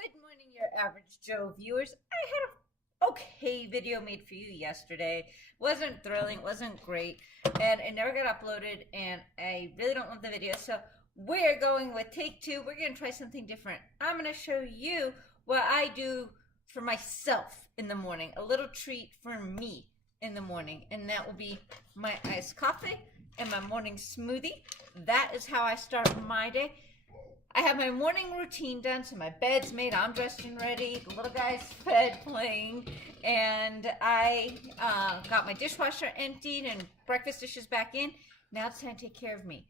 Good morning, your average Joe viewers. I had a okay video made for you yesterday. Wasn't thrilling, wasn't great, and it never got uploaded, and I really don't love the video, so we're going with take two. We're going to try something different. I'm going to show you what I do for myself in the morning, a little treat for me in the morning, and that will be my iced coffee and my morning smoothie. That is how I start my day. I have my morning routine done, so my bed's made, I'm dressed and ready, the little guy's fed playing, and I got my dishwasher emptied and breakfast dishes back in. Now it's time to take care of me.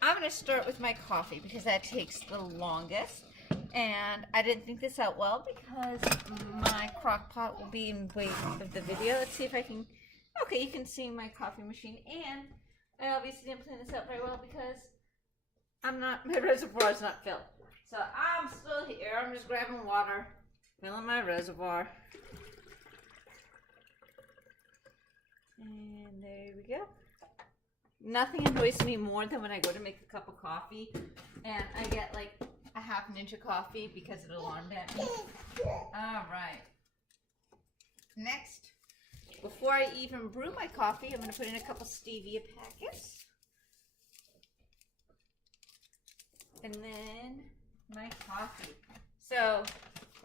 I'm going to start with my coffee because that takes the longest, and I didn't think this out well because my crock pot will be in way of the video. Let's see if I can, okay, you can see my coffee machine, and I obviously didn't plan this out very well because my reservoir is not filled. So I'm still here. I'm just grabbing water, filling my reservoir. And there we go. Nothing annoys me more than when I go to make a cup of coffee and I get like a half an inch of coffee because it alarmed at me. All right. Next, before I even brew my coffee, I'm going to put in a couple stevia packets. And then my coffee. So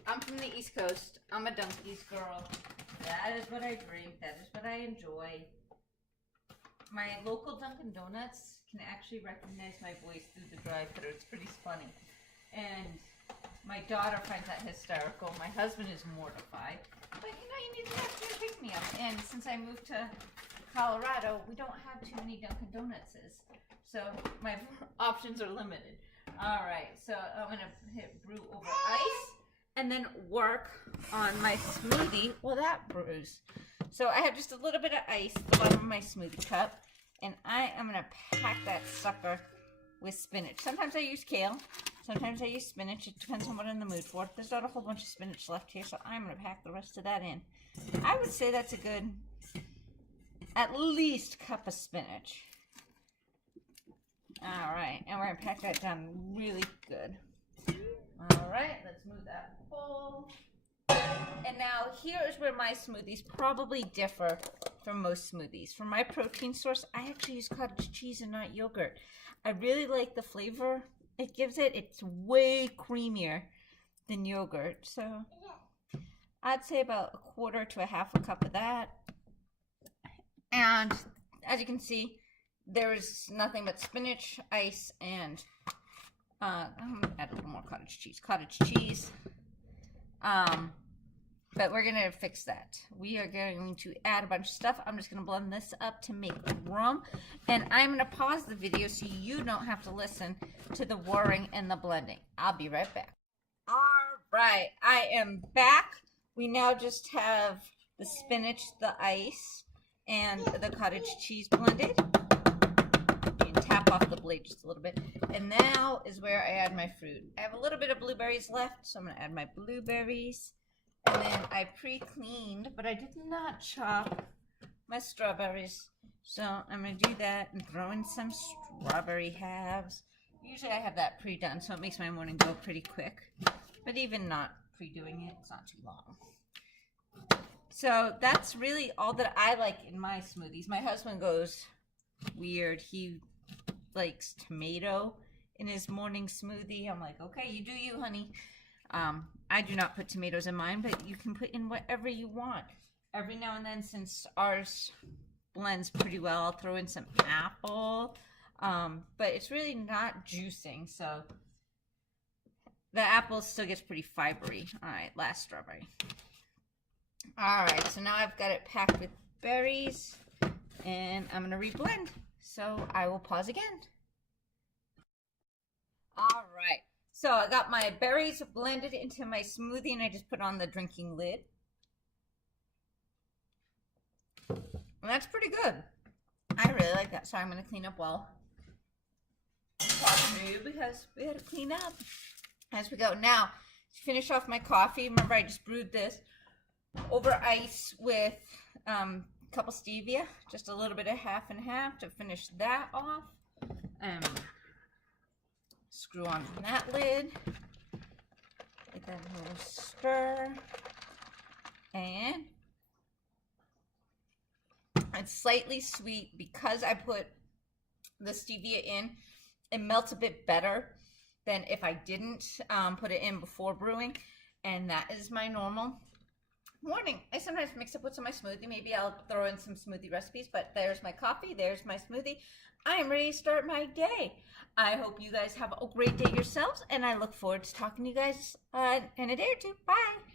I'm from the East Coast. I'm a Dunkies girl. That is what I drink. That is what I enjoy. My local Dunkin' Donuts can actually recognize my voice through the drive-thru. It's pretty funny. And my daughter finds that hysterical. My husband is mortified. But you know, you need to have to pick me up. And since I moved to Colorado, we don't have too many Dunkin' Donutses. So my options are limited. All right, so I'm gonna hit brew over ice and then work on my smoothie while that brews. So I have just a little bit of ice at the bottom of my smoothie cup, and I am gonna pack that sucker with spinach. Sometimes I use kale, sometimes I use spinach. It depends on what I'm in the mood for. There's not a whole bunch of spinach left here, so I'm gonna pack the rest of that in. I would say that's a good, at least cup of spinach. All right, and we're gonna pack that down really good. All right, let's move that bowl. And now here is where my smoothies probably differ from most smoothies. For my protein source, I actually use cottage cheese and not yogurt. I really like the flavor it gives it. It's way creamier than yogurt. So I'd say about a quarter to a half a cup of that. And as you can see, there's nothing but spinach, ice, and I'm gonna add a little more cottage cheese. But we're gonna fix that. We are going to add a bunch of stuff. I'm just gonna blend this up to make rum, and I'm gonna pause the video so you don't have to listen to the whirring and the blending. I'll be right back. All right, I am back. We now just have the spinach, the ice, and the cottage cheese blended. Tap off the blade just a little bit, and now is where I add my fruit. I have a little bit of blueberries left, so I'm going to add my blueberries, and then I pre-cleaned, but I did not chop my strawberries, so I'm going to do that and throw in some strawberry halves. Usually I have that pre-done, so it makes my morning go pretty quick, but even not pre-doing it, it's not too long. So that's really all that I like in my smoothies. My husband goes weird. He likes tomato in his morning smoothie. I'm like, okay, you do you, honey. I do not put tomatoes in mine, but you can put in whatever you want. Every now and then, since ours blends pretty well, I'll throw in some apple, but it's really not juicing, so the apple still gets pretty fibery. All right, last strawberry. All right, so now I've got it packed with berries, and I'm gonna reblend. So I will pause again. All right, so I got my berries blended into my smoothie, and I just put on the drinking lid. And that's pretty good. I really like that. So I'm going to clean up well. Because we had to clean up as we go. Now, to finish off my coffee, remember I just brewed this over ice with couple stevia, just a little bit of half and half to finish that off. Screw on that lid. then we'll stir. And it's slightly sweet because I put the stevia in. It melts a bit better than if I didn't put it in before brewing. And that is my normal morning. I sometimes mix up what's in my smoothie. Maybe I'll throw in some smoothie recipes, but there's my coffee, there's my smoothie. I am ready to start my day. I hope you guys have a great day yourselves, and I look forward to talking to you guys in a day or two. Bye.